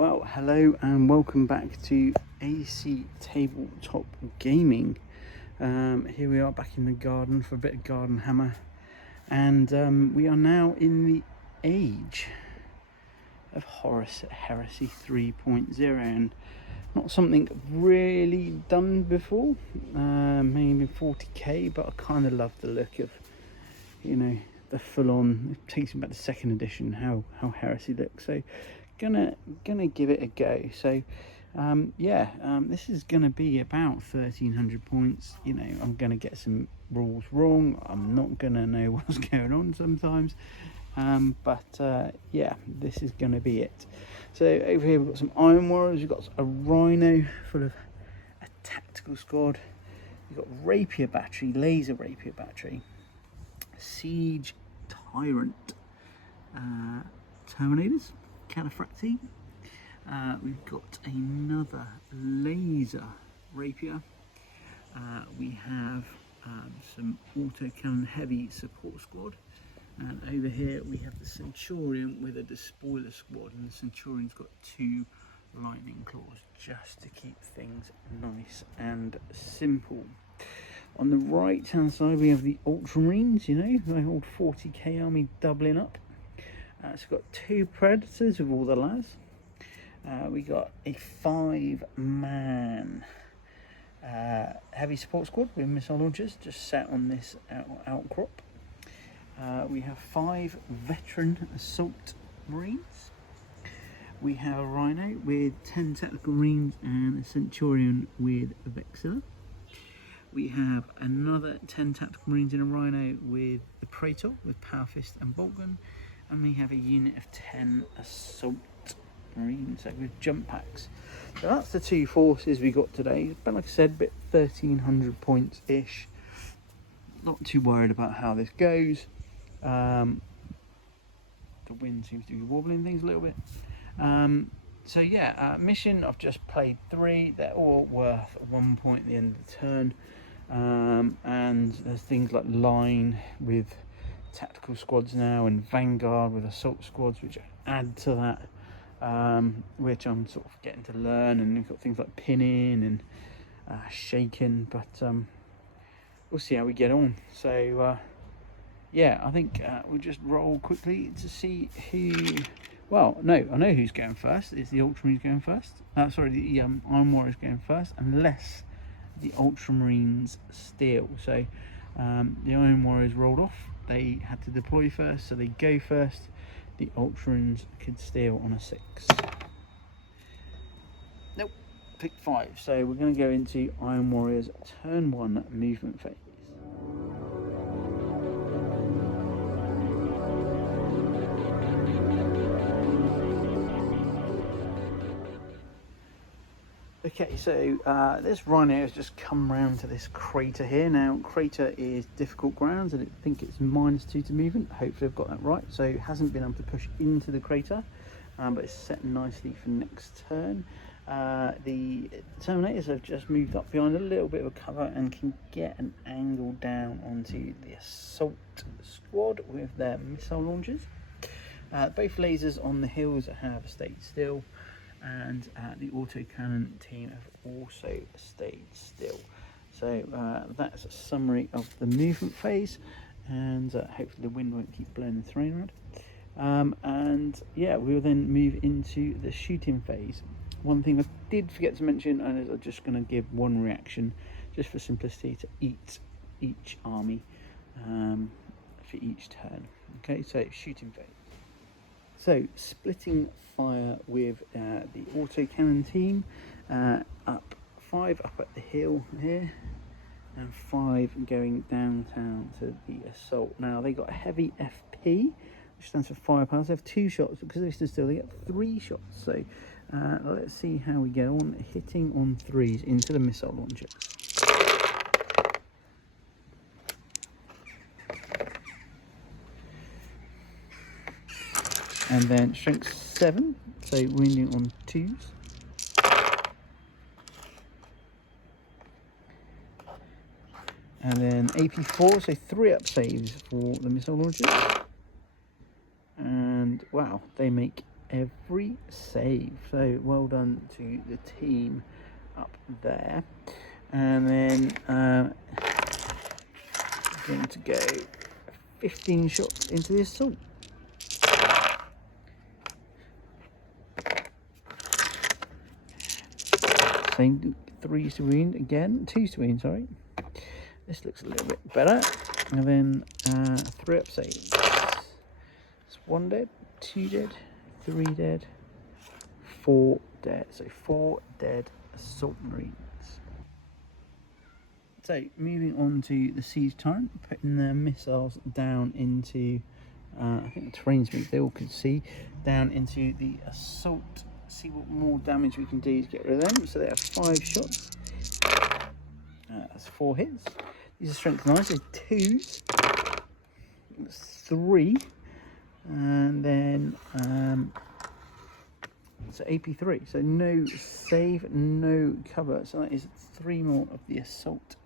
Well, hello and welcome back to AC Tabletop Gaming. Here we are back in the garden for a bit of garden hammer, and we are now in the age of Horus Heresy 3.0, and not something really done before, maybe 40k, but I kind of love the look of, you know, the full-on. It takes me back to second edition how Heresy looks. So gonna give it a go. So this is gonna be about 1300 points. You know, I'm gonna get some rules wrong, I'm not gonna know what's going on sometimes, but this is gonna be it. So over here we've got some Iron Warriors, we've got a Rhino full of a tactical squad, we've got Rapier Battery, Laser Rapier Battery, Siege Tyrant, Terminators, Califracti. We've got another Laser Rapier. We have some Autocannon Heavy Support Squad. And over here we have the Centurion with a Despoiler Squad, and the Centurion's got 2 Lightning Claws just to keep things nice and simple. On the right hand side we have the Ultramarines, you know, my old 40k army doubling up. So we've got 2 Predators with all the lads. We got a 5-man heavy support squad with missile launchers just sat on this outcrop. We have 5 veteran assault marines. We have a Rhino with 10 technical marines and a Centurion with a Vexilla. We have another 10 tactical marines in a Rhino with the Praetor with Power Fist and Boltgun, and we have a unit of 10 assault marines with jump packs. So that's the 2 forces we got today. But like I said, bit 1300 points ish. Not too worried about how this goes. The wind seems to be wobbling things a little bit. Mission, I've just played 3. They're all worth 1 point at the end of the turn. And there's things like Line with tactical squads now, and Vanguard with assault squads, which add to that, which I'm sort of getting to learn. And we've got things like Pinning and Shaking, but we'll see how we get on. So I think we'll just roll quickly to see who. Well, no, I know who's going first. It's the Ultramarines going first. The Iron Warriors going first, unless the Ultramarines steal. So the Iron Warriors rolled off. They had to deploy first, so they go first. The Ultramarines could steal on a 6. Nope, pick 5. So we're going to go into Iron Warriors turn 1 movement phase. Okay, so this Rhino has just come round to this crater here. Now, crater is difficult grounds, and I think it's -2 to movement. Hopefully I've got that right. So it hasn't been able to push into the crater, but it's set nicely for next turn. The Terminators have just moved up behind a little bit of a cover and can get an angle down onto the assault squad with their missile launchers. Both lasers on the hills have stayed still, and the autocannon team have also stayed still. So that's a summary of the movement phase, and hopefully the wind won't keep blowing the terrain around. We will then move into the shooting phase. One thing I did forget to mention, and I'm just going to give one reaction just for simplicity to each army for each turn. Okay, so shooting phase. So splitting fire with the autocannon team, 5 up at the hill here, and 5 going downtown to the assault. Now they got a heavy FP, which stands for firepower. So they have 2 shots, because they stood still they get 3 shots. So let's see how we get on hitting on 3s into the missile launcher. And then strength 7, so wounding on 2s. And then AP 4, so 3 up saves for the missile launchers. And wow, they make every save. So well done to the team up there. And then going to go 15 shots into the assault. Same 3 to wound again, 2 to wound, sorry. This looks a little bit better. And then 3 up saves. It's 1 dead, 2 dead, 3 dead, 4 dead. So 4 dead assault marines. So moving on to the siege turret, putting their missiles down into, I think the terrain's moved, they all could see, down into the assault. See what more damage we can do to get rid of them. So they have 5 shots. That's 4 hits. These are strength 9, so 2s. That's 3. And then so AP 3. So no save, no cover. So that is 3 more of the assault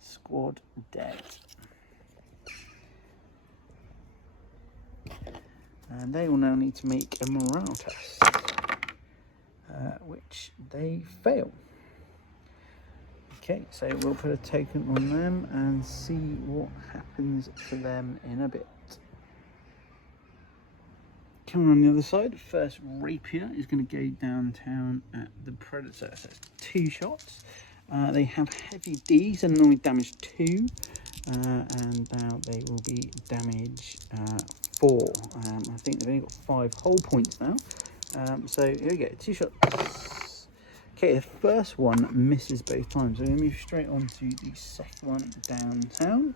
squad dead. And they will now need to make a morale test, which they fail. Okay, so we'll put a token on them and see what happens to them in a bit. Coming on the other side, first rapier is going to go downtown at the predator. So it's 2 shots. They have heavy Ds and normally damage 2, and now they will be damage 4. I think they've only got 5 hull points now. So here we go, 2 shots. Okay, the first one misses both times. So we're going to move straight on to the second one downtown.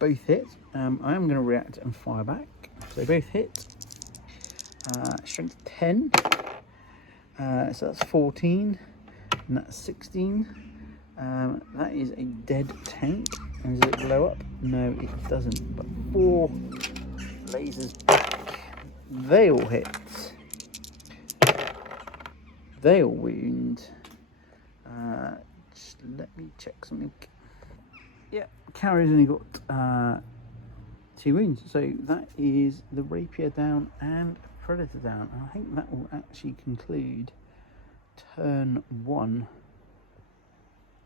Both hit. I am going to react and fire back. So both hit. Strength 10. So that's 14. And that's 16. That is a dead tank. And does it blow up? No, it doesn't. But 4 lasers back. They all hit. They all wound. Just let me check something. Yeah, Carrier's only got 2 wounds. So that is the rapier down and predator down. And I think that will actually conclude turn 1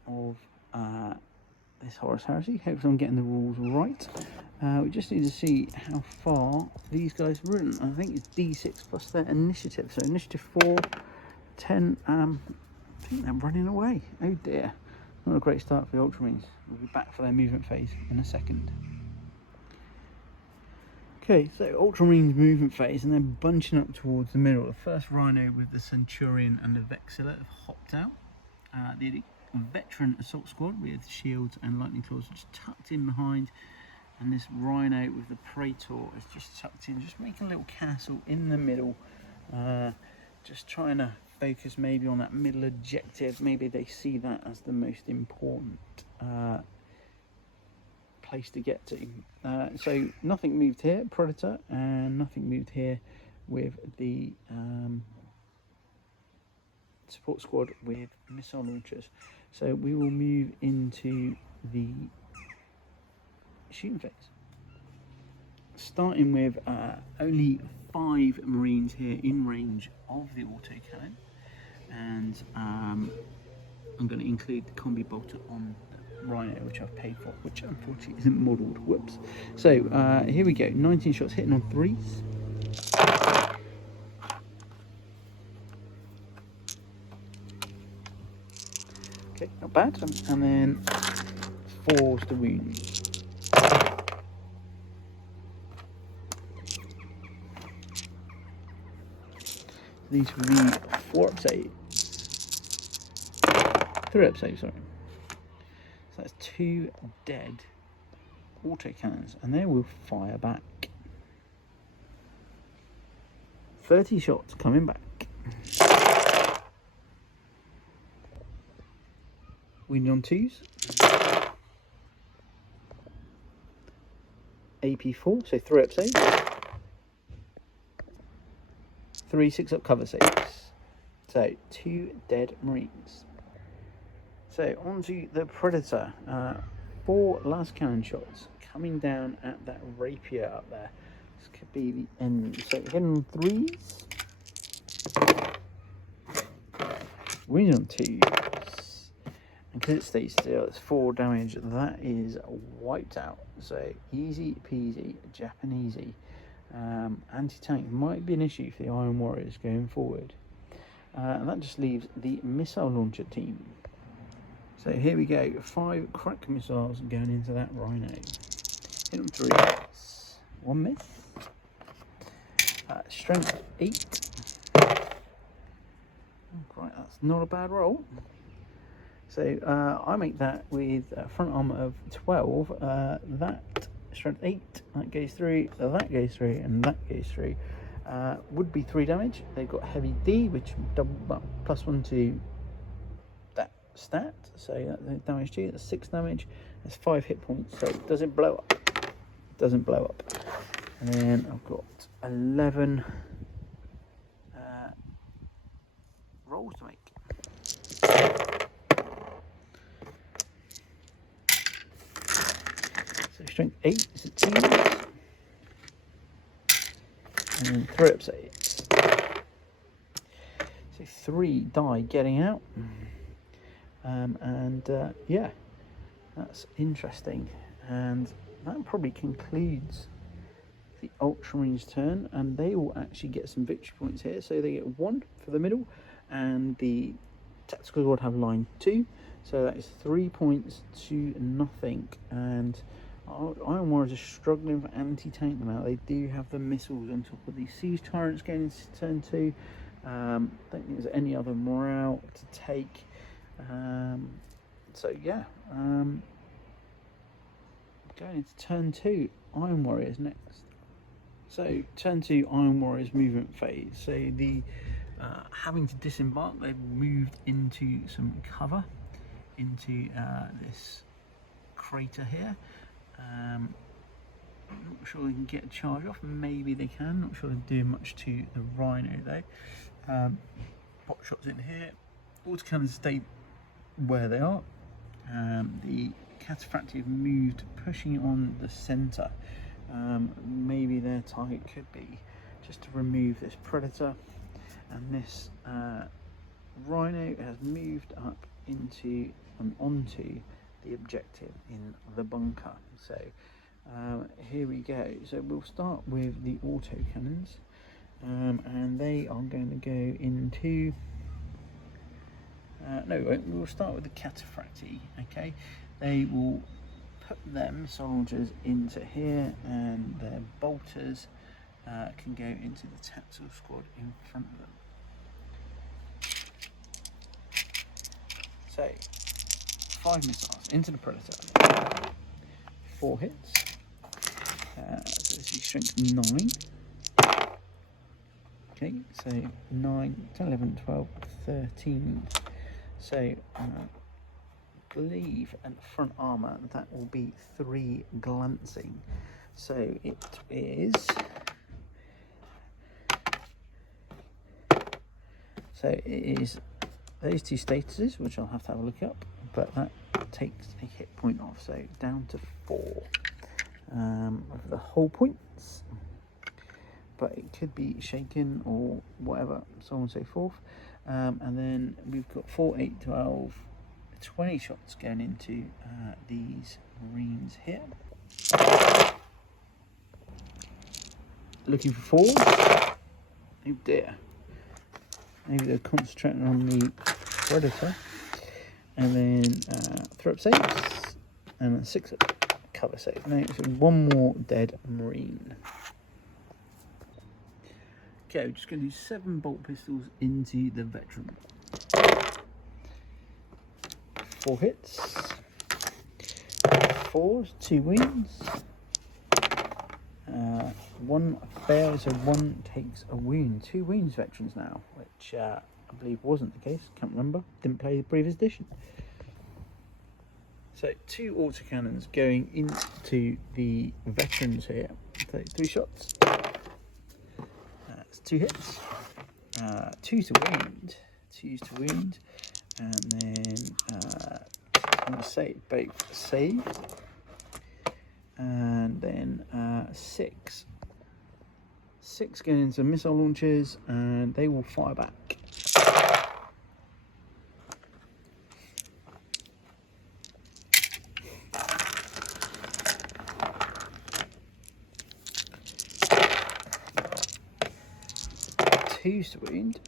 of this Horus Heresy. Hopefully I'm getting the rules right. We just need to see how far these guys run. I think it's D6 plus their initiative. So initiative 4, 10. I think they're running away. Oh dear. Not a great start for the Ultramarines. We'll be back for their movement phase in a second. Okay, so Ultramarines movement phase, and they're bunching up towards the middle. The first Rhino with the Centurion and the Vexilla have hopped out. The veteran assault squad with shields and lightning claws are just tucked in behind, and this Rhino with the Praetor is just tucked in, just making a little castle in the middle, just trying to focus maybe on that middle objective. Maybe they see that as the most important place to get to. So nothing moved here, Predator, and nothing moved here with the support squad with missile launchers. So we will move into the shooting phase, starting with only 5 Marines here in range of the autocannon, and I'm going to include the combi bolter on the Rhino, which I've paid for, which unfortunately isn't modelled. Whoops. So here we go, 19 shots hitting on 3s. Okay, not bad. And then 4s to wound. These will be 4 up saves. 3 up saves, sorry. So that's 2 dead autocannons, and they will fire back. 30 shots coming back. Wounded on 2s. AP 4, so 3 up saves. 3 6 up cover saves. So 2 dead Marines. So onto the Predator. 4 last cannon shots coming down at that rapier up there. this could be the end. So hitting on 3s, wins on 2s, and because it stays still, it's 4 damage. That is wiped out. So easy peasy, Japanesey. Anti-tank might be an issue for the Iron Warriors going forward. And that just leaves the missile launcher team. So here we go, 5 crack missiles going into that Rhino. Hit on 3s, 1 miss. Strength 8. Right, that's not a bad roll. So I make that with front armor of 12. That strength 8, that goes through, that goes through, and that goes through. Would be 3 damage. They've got heavy D, which double +1 to that stat, so that damage to you. That's 6 damage. That's 5 hit points. So it doesn't blow up. It doesn't blow up. And then I've got 11 rolls to make. So strength 8 is a 2. And then 3 upsets. So 3 die getting out. Yeah, that's interesting. And that probably concludes the Ultramarines' turn, and they will actually get some victory points here. So they get 1 for the middle, and the tactical squad have line 2. So that is 3 points to nothing. And Iron Warriors are struggling for anti-tank now. They do have the missiles on top of these siege tyrants going into turn 2. Don't think there's any other morale to take. So yeah, going into turn 2, Iron Warriors next. So turn 2, Iron Warriors movement phase. So the having to disembark, they've moved into some cover into this crater here. I'm not sure they can get a charge off. Maybe they can. Not sure they're doing much to the Rhino though. Pot shots in here. Autocannons stay where they are. The Cataphracti have moved, pushing on the centre. Maybe their target could be just to remove this Predator, and this Rhino has moved up into and onto the objective in the bunker. So here we go. So we'll start with the autocannons, and they are going to go into no, we won't. We'll start with the Cataphracti. Okay, they will put them soldiers into here, and their bolters can go into the tactical squad in front of them. So 5 missiles into the Predator, 4 hits. So this is strength 9. Okay, so 9, 10, 11, 12, 13. So I believe at front armour that will be 3 glancing. So it is. So it is those 2 statuses, which I'll have to have a look up, but that takes a hit point off, so down to 4 of the whole points. But it could be shaken or whatever, so on and so forth. And then we've got 4, 8, 12, 20 shots going into these Marines here. Looking for 4. Oh dear. Maybe they're concentrating on the Predator. And then 3 up saves. And then 6 up cover save. Now it's 1 more dead Marine. Okay, we're just going to do 7 bolt pistols into the veteran. 4 hits. 4s, 2 wounds. 1 fails, so 1 takes a wound. 2 wounds veterans now, which I believe wasn't the case. Can't remember. Didn't play the previous edition. So 2 autocannons going into the veterans here. So 3 shots. 2 hits, 2 to wound, 2s to wound, and then I'm going to say both saved, and then 6 6 going into missile launchers, and they will fire back. Two to wound.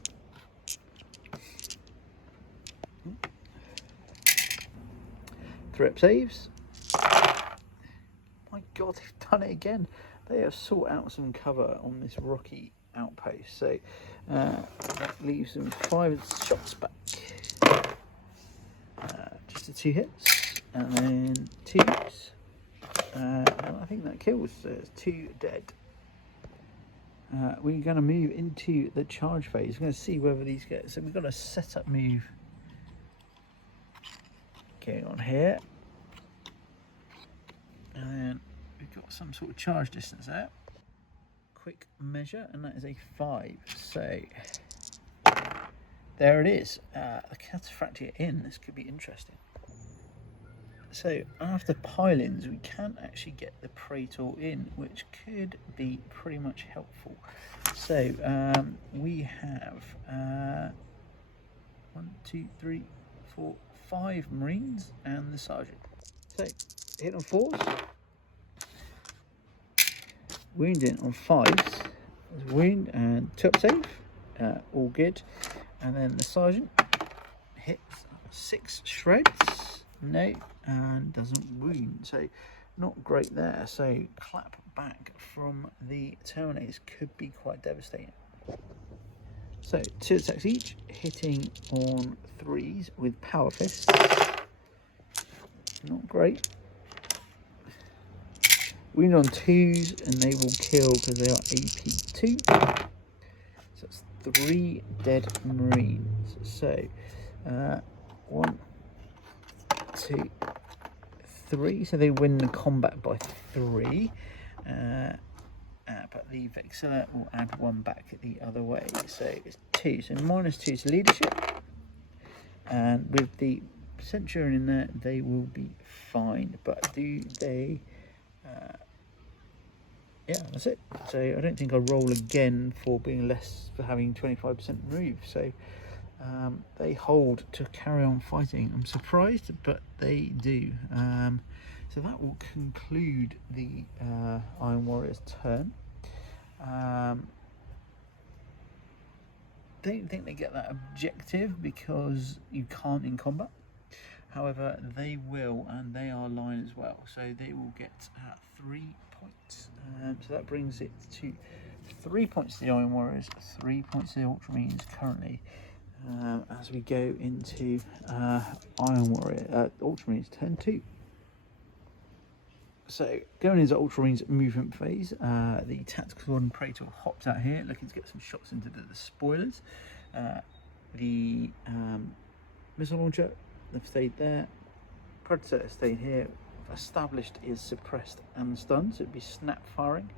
3 up saves. My God, they've done it again. They have sought out some cover on this rocky outpost. So that leaves them 5 shots back. Just the 2 hits, and then 2s. And I think that kills. So it's 2 dead. We're going to move into the charge phase. We're going to see whether these get. So we've got a setup move going on here, and then we've got some sort of charge distance there. Quick measure, and that is a 5. So there it is. The cataphractia in. This could be interesting. So after pilings, we can actually get the Praetor in, which could be pretty much helpful. So we have 1, 2, 3, 4, 5 Marines and the Sergeant. So hit on 4s, wounding on 5s, wound and 2 up save, all good. And then the Sergeant hits 6 shreds, no, and doesn't wound, so not great there. So clap back from the Terminators could be quite devastating. So 2 attacks each, hitting on 3s with power fists, not great. Wound on 2s, and they will kill because they are AP2. So that's 3 dead Marines. So 1, 2, 3. So they win the combat by 3. But the Vexilla will add 1 back the other way. So it's 2. So -2 to leadership. And with the Centurion in there, they will be fine. But do they... yeah, that's it. So I don't think I'll roll again for being less, for having 25% move. So they hold to carry on fighting. I'm surprised, but they do. So that will conclude the Iron Warriors' turn. Don't think they get that objective because you can't in combat. However, they will, and they are line as well. So they will get 3 points. So that brings it to 3 points to the Iron Warriors, 3 points to the Ultramarines currently. As we go into Iron Warrior, Ultramarines turn 2. So going into Ultramarines movement phase, the Tactical Squadron Praetor hopped out here, looking to get some shots into the spoilers. The missile launcher, they've stayed there. Predator has stayed here. Established is suppressed and stunned, so it'd be snap firing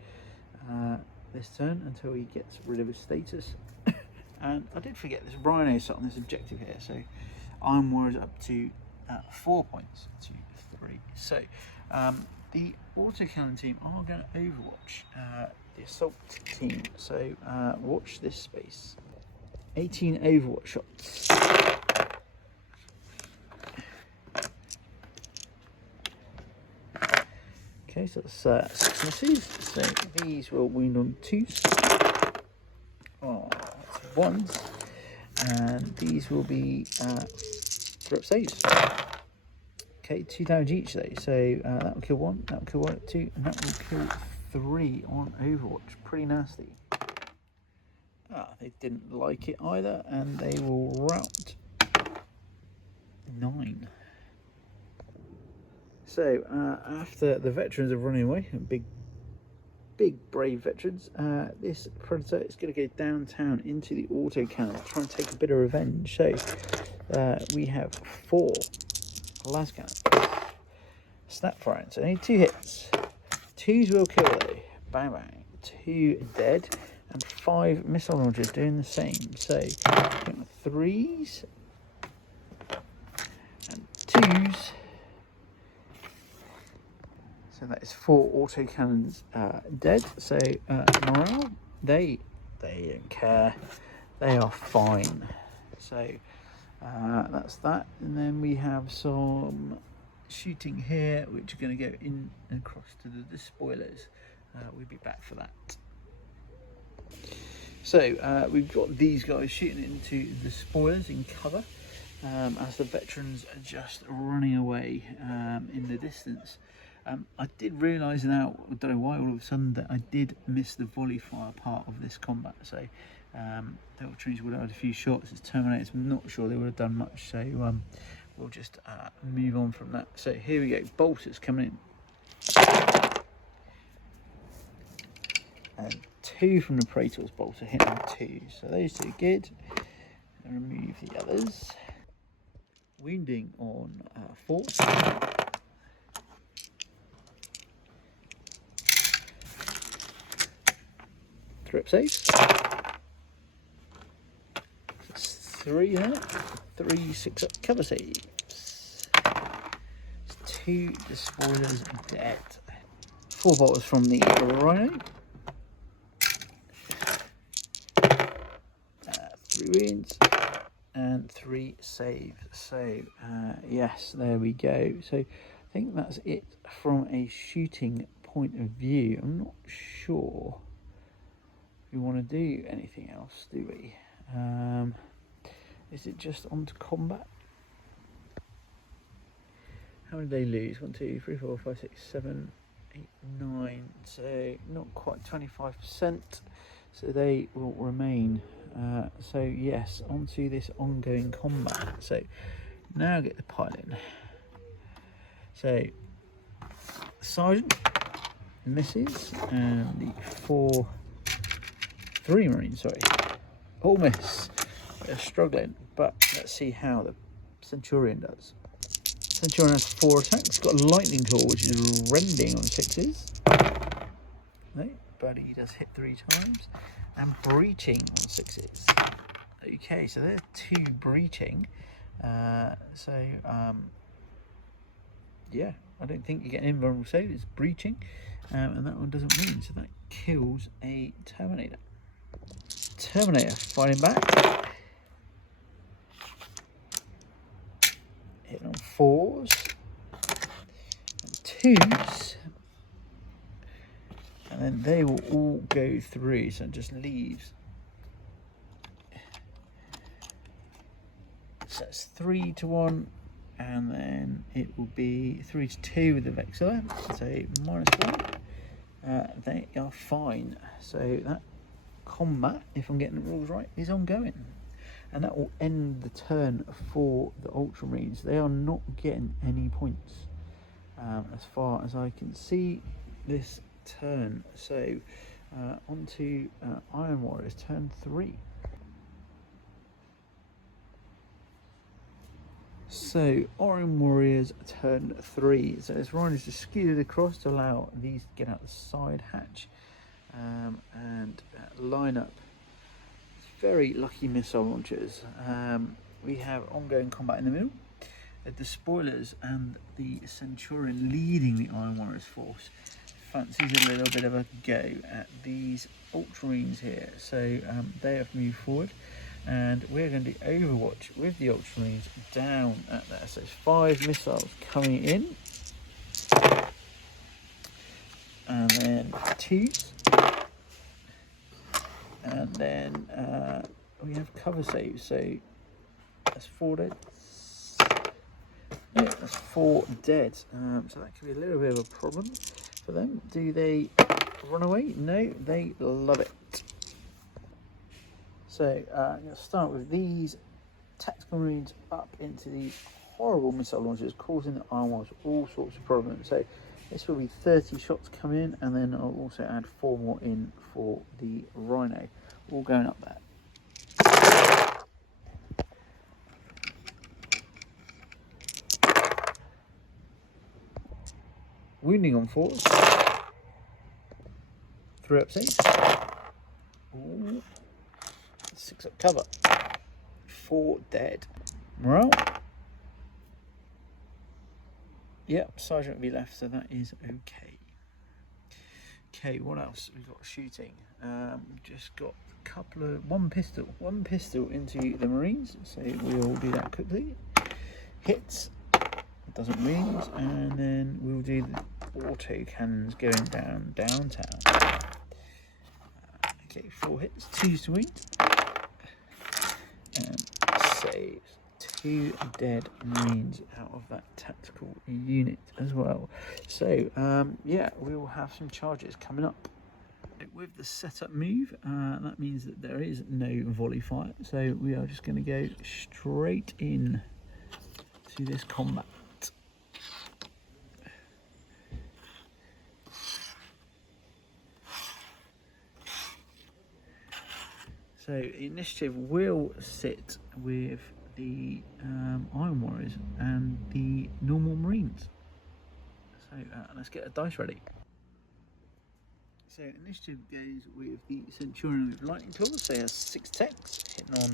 this turn until he gets rid of his status. And I did forget this Rhino set on this objective here, so Iron Warriors up to 4 points to 3. So the autocannon team are going to overwatch the assault team, so watch this space. 18 overwatch shots. Okay, so that's 6 misses. So these will wound on 2s. Oh, that's 1s. And these will be 3 up saves. Okay, 2 damage each though. So that will kill 1, that will kill 1 at 2, and that will kill 3 on Overwatch. Pretty nasty. They didn't like it either, and they will rout 9. So after the veterans are running away, big brave veterans, this Predator is going to go downtown into the autocannon to try and take a bit of revenge. So we have 4 las cannons, snap firing, so only 2 hits. 2s will kill though, bang bang, 2 dead, and 5 missile launchers doing the same. So 3s and 2s. So that is 4 autocannons dead. So morale they don't care. They are fine. So that's that. And then we have some shooting here, which are going to go in and across to the spoilers. We'll be back for that. So we've got these guys shooting into the spoilers in cover as the veterans are just running away in the distance. I did realise now, I don't know why all of a sudden, that I did miss the volley fire part of this combat. So the Ultramarines would have had a few shots as Terminators. I'm not sure they would have done much. So we'll just move on from that. So here we go, bolters coming in. And 2 from the Praetor's bolter hitting 2. So those 2 are good. And remove the others. Wounding on 4. 3 up saves. 3 there. 3 6 up cover saves. 2 spoilers dead. 4 bolters from the Rhino. 3 wounds and 3 saves. So yes, there we go. So I think that's it from a shooting point of view. I'm not sure if we want to do anything else, do we? Is it just on to combat? How many did they lose? 1 2 3 4 5 6 7 8 9. So not quite 25%. So they will remain. So yes, onto this ongoing combat. So now get the piling. So Sergeant misses, and the 3 Marines, sorry, all miss. They're struggling, but let's see how the Centurion does. Centurion has 4 attacks. Got a lightning claw, which is rending on 6s. No, but he does hit 3 times. And breaching on 6s. Okay, so there's 2 breaching. Yeah, I don't think you get an invulnerable save. It's breaching, and that one doesn't win, so that kills a Terminator. Terminator fighting back. Hitting on 4s and 2s. And then they will all go through, so it just leaves. So it's 3 to 1, and then it will be 3 to 2 with the Vexilla. So -1. They are fine. So that combat, if I'm getting the rules right, is ongoing. And that will end the turn for the Ultramarines. They are not getting any points as far as I can see this turn. So on to Iron Warriors, turn 3. So Iron Warriors, turn 3. So this Rhino is just scooted across to allow these to get out the side hatch and line up. Very lucky missile launchers. We have ongoing combat in the middle. The spoilers and the Centurion leading the Iron Warriors force fancies a little bit of a go at these Ultramarines here. So they have moved forward, and we're going to do Overwatch with the Ultramarines down at there. So it's 5 missiles coming in, and then 2s, and then we have cover saves. So that's 4 dead. Yeah, that's 4 dead. So that could be a little bit of a problem for them. Do they run away? No, they love it. So I'm going to start with these tactical marines up into these horrible missile launchers, causing the Iron Warriors all sorts of problems. So this will be 30 shots come in, and then I'll also add 4 more in for the Rhino, all going up there. Wounding on 4s. 3 up saves. 6 up cover. 4 dead. Morale. Yep, Sergeant will be left, so that is okay. Okay, what else we've got shooting? We've just got one pistol into the Marines, so we'll do that quickly. Hits, doesn't wound, and then we'll do the auto cannons going downtown. Okay, 4 hits, 2 to wound, and saves 2 dead Marines out of that tactical unit as well. So yeah, we will have some charges coming up. With the setup move, that means that there is no volley fire, so we are just going to go straight in to this combat. So initiative will sit with the Iron Warriors and the normal Marines. So let's get a dice ready. So initiative goes with the Centurion with Lightning Claws, so he has 6 attacks, hitting on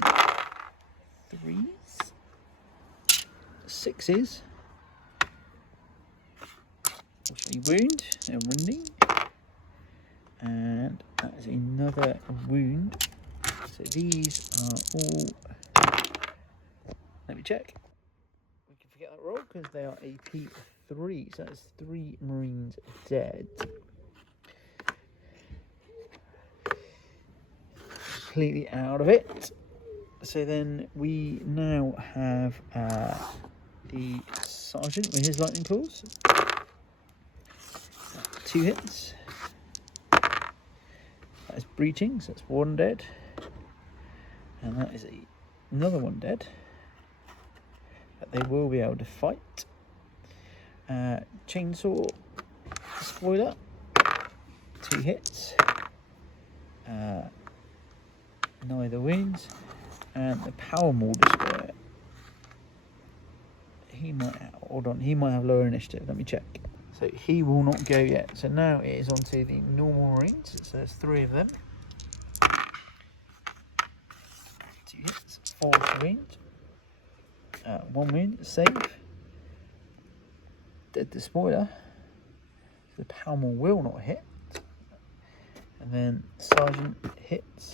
3s, 6s, also wound, they're wounding, and that is another wound. So these are all, let me check, we can forget that roll because they are AP 3, so that's 3 Marines dead. Completely out of it. So then we now have the Sergeant with his Lightning Claws. 2 hits. That is breaching, so that's 1 dead. And that is another 1 dead. But they will be able to fight. Chainsaw Spoiler. 2 hits. Neither wins. And the Power Maul Destroyer. He might have lower initiative. Let me check. So he will not go yet. So now it is on to the normal Marines. So there's 3 of them. 2 hits, 4 to wound. 1 wound, save. Dead the spoiler. So the Power Maul will not hit. And then Sergeant hits.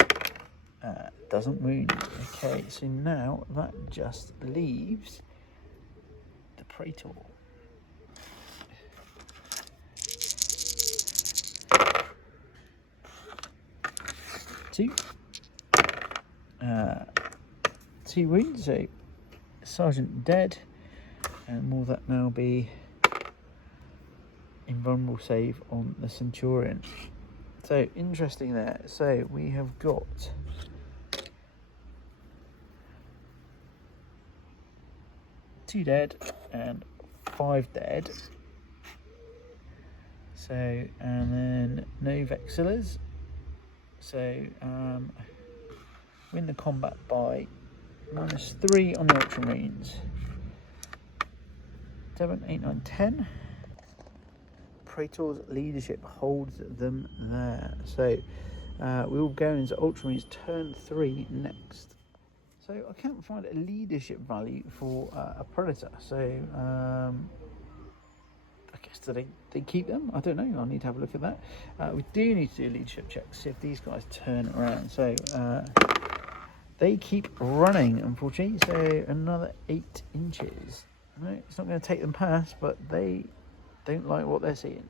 Doesn't wound. Okay, so now that just leaves the Praetor. Two wounds, so Sergeant dead, and will that now be invulnerable save on the Centurion? So interesting there. So we have got 2 dead and 5 dead. So, and then no Vexillers. So win the combat by -3 on the Ultramarines. 7, 8, 9, 10. Praetor's leadership holds them there. So we will go into Ultramarines turn 3 next. So I can't find a leadership value for a Predator. So I guess they keep them? I don't know. I'll need to have a look at that. We do need to do leadership checks, see if these guys turn around. So they keep running, unfortunately. So another 8 inches. No, it's not going to take them past, but they don't like what they're seeing.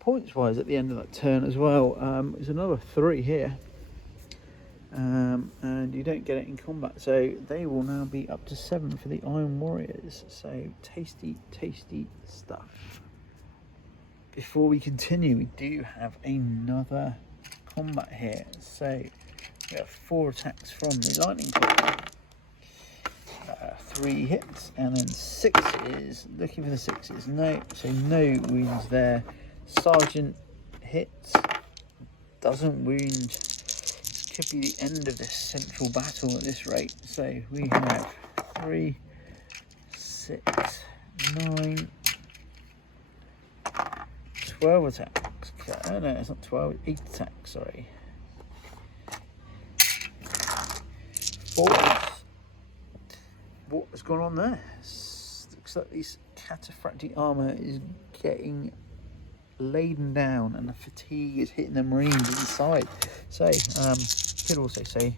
Points wise at the end of that turn as well, there's another 3 here. And you don't get it in combat, so they will now be up to 7 for the Iron Warriors. So tasty stuff. Before we continue, we do have another combat here. So we have 4 attacks from the Lightning Claw, 3 hits, and then 6s. Looking for the 6s. No, so no wounds there. Sergeant hits, doesn't wound. Could be the end of this central battle at this rate. So we have 3, 6, 9, 12 attacks. Oh no, it's not 12, 8 attacks, sorry. 4s. What has gone on there? Looks like this cataphractic armour is getting laden down and the fatigue is hitting the Marines inside. So, could also say,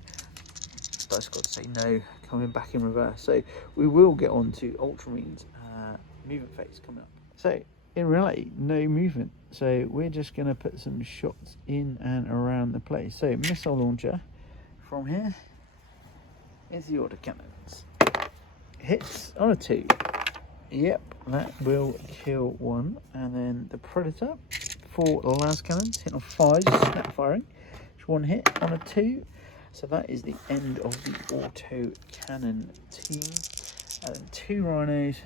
Dice God say no, coming back in reverse. So, we will get on to Ultramarines movement phase coming up. So, in reality, no movement. So, we're just going to put some shots in and around the place. So, missile launcher from here into the order cannons. Hits on a 2. Yep, that will kill 1. And then the Predator, 4 las cannons, hit on 5, snap firing. Just 1 hit on a 2. So that is the end of the auto cannon team. And then 2 rhinos,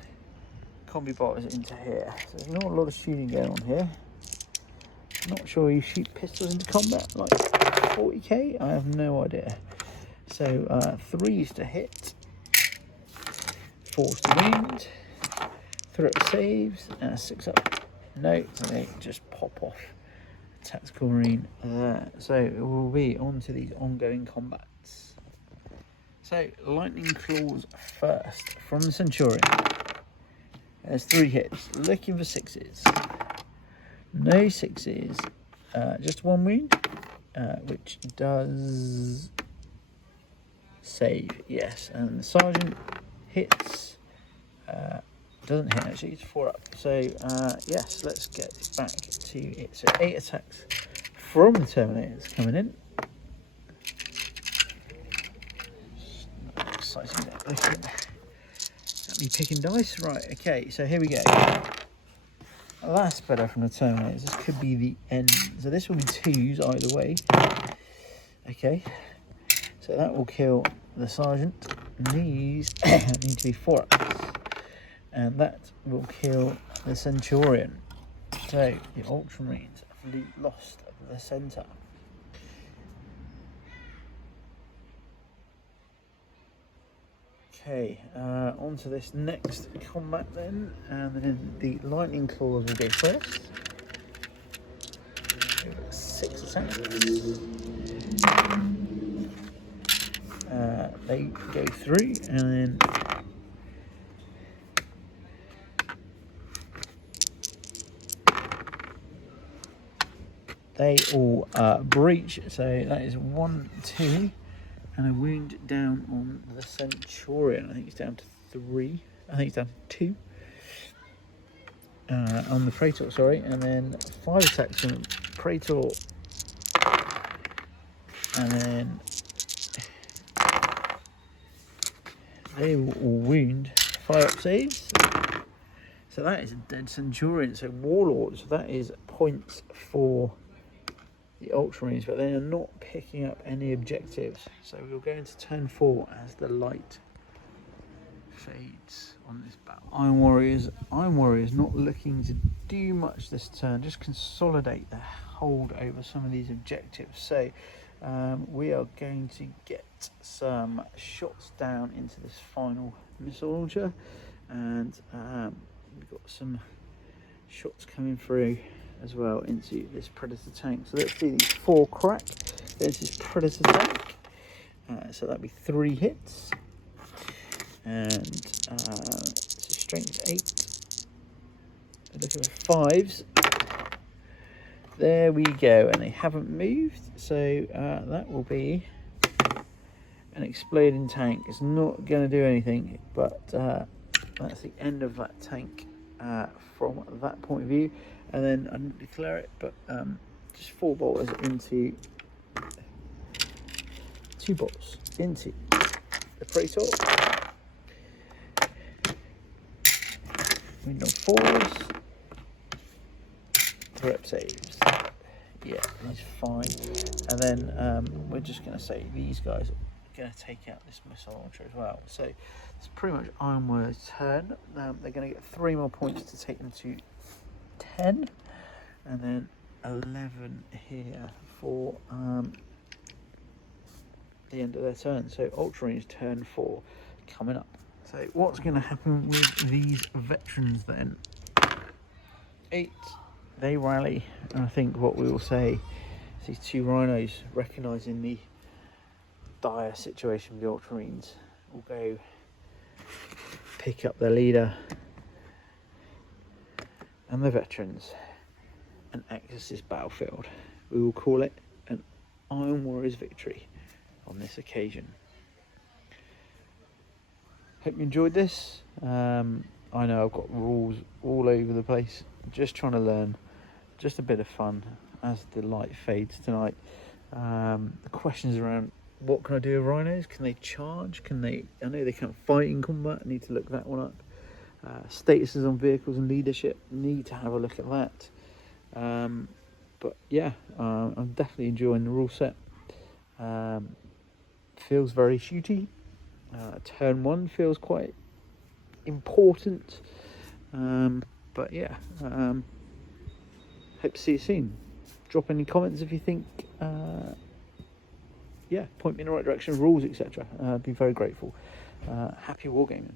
combi botters into here. So there's not a lot of shooting going on here. Not sure you shoot pistols into combat like 40k. I have no idea. So 3s to hit, 4s to wound, 3 up saves, and a 6 up. No, so they just pop off. Tactical Marine there. So we'll be on to these ongoing combats. So lightning claws first from the Centurion. There's 3 hits, looking for 6s. No 6s, just 1 wound, which does save, yes. And the Sergeant hits, doesn't hit actually, it's 4 up. So yes, let's get back to it. So 8 attacks from the Terminators coming in. Not exciting that looking. Got me picking dice, right? Okay, so here we go. That's better from the Terminators. This could be the end. So this will be 2s either way. Okay, so that will kill the Sergeant. These need to be 4 ups. And that will kill the Centurion. So the Ultramarines have lost the centre. Okay, on to this next combat then. And then the Lightning Claws will go first. 6 attacks. They go through, and then they all breach. So that is 1, 2, and a wound down on the Centurion. I think it's down to 3. I think it's down to 2. On the Praetor, sorry, and then 5 attacks on Praetor, and then they will all wound. 5 up saves. So that is a dead Centurion. So Warlords, that is points for the Ultramarines, but they are not picking up any objectives. So we'll go into turn 4 as the light fades on this battle. Iron Warriors not looking to do much this turn, just consolidate the hold over some of these objectives. So we are going to get some shots down into this final missile launcher, and we've got some shots coming through as well into this Predator tank. So let's see these 4 crack. There's this Predator tank. So that'll be 3 hits. And it's a strength 8. Looking for 5s. There we go. And they haven't moved. So that will be an exploding tank. It's not going to do anything, but that's the end of that tank from that point of view. And then I didn't declare it, but just 4 bolters into 2 bolts into the Praetor. Wind on 4s. 3 up saves. Yeah, he's fine. And then we're just going to say these guys are going to take out this missile launcher as well. So it's pretty much Iron Warrior's turn. They're going to get 3 more points to take them to 10, and then 11 here for the end of their turn. So Ultramarines turn 4 coming up. So what's going to happen with these veterans then? 8, they rally, and I think what we will say is these 2 rhinos, recognising the dire situation with the Ultramarines, will go pick up their leader and the veterans an Exorcist battlefield. We will call it an Iron Warriors victory on this occasion. Hope you enjoyed this. I know I've got rules all over the place, just trying to learn, just a bit of fun as the light fades tonight. The questions around what can I do with rhinos? Can they charge? Can they? I know they can't fight in combat. I need to look that one up. Statuses on vehicles and leadership. Need to have a look at that. But yeah, I'm definitely enjoying the rule set. Feels very shooty. Turn 1 feels quite important. But yeah, hope to see you soon. Drop any comments if you think, yeah, point me in the right direction, rules, etc. I'd be very grateful. Happy wargaming.